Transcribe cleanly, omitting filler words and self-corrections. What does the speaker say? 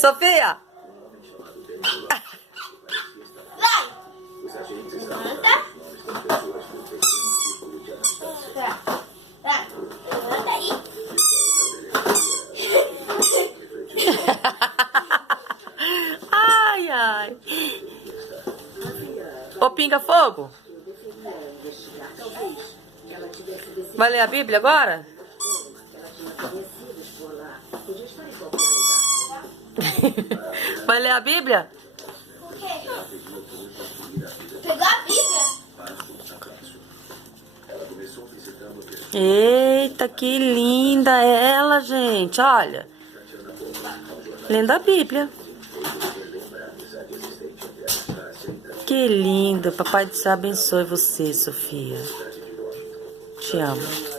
Sofia! Vai! Levanta. Vai. Levanta aí. Ai, ai. Ô, pinga fogo. Vai ler a Bíblia agora? Vai ler a Bíblia? O quê? Pegar a Bíblia? Eita, que linda ela, gente. Olha. Lendo a Bíblia. Que lindo. Papai do céu abençoe você, Sofia. Te amo.